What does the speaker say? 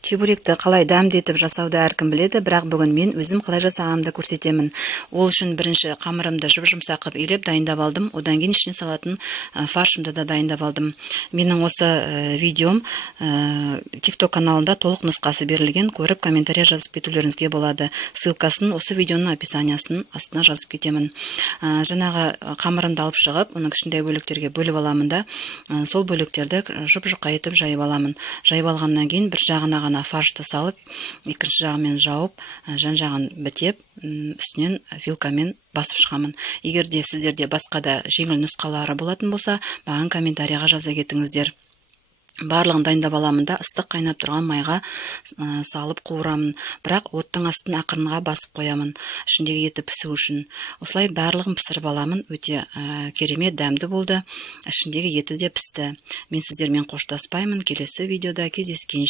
Чебуректі қалай дәмдетіп жасауды әркім біледі, бірақ бүгін мен өзім қалай жасағанымды көрсетемін. Ол үшін бірінші қамырымды жұп-жұмсақ қылып илеп дайындап алдым. Одан кейін ішіне салатын фаршымды да дайындап алдым. Менің осы видеом TikTok каналында толық нұсқасы берілген, көріп комментария жазып кетулеріңізге болады. Ссылкасын осы видеоның описаниясын астына жазып кетемін. Жаңағы қамырымды алып шығып, оның кішкентай бөліктерге бөліп аламын да, сол бөліктерді жұп-жұқа етіп жайып аламын. Жайып алғаннан кейін бір жағына ғана фаршты салып, екінші жағымен жауып, жан-жағын бітеп, үстінен вилкамен басып шығамын. Егер де сіздерде басқа да жеңіл нұсқалары болатын болса, маған комментарияға жаза кетіңіздер. Барлығын дайындап аламын да, ыстық қайнап тұрған майға салып қуырамын. Бірақ оттың астын ақырынға басып қоямын, ішіндегі еті пісу үшін. Осылай барлығын пісіріп аламын. Өте керемет дәмді болды. Ішіндегі еті де пісті. Мен сіздермен қоштаспаймын. Келесі видеода кездескенше.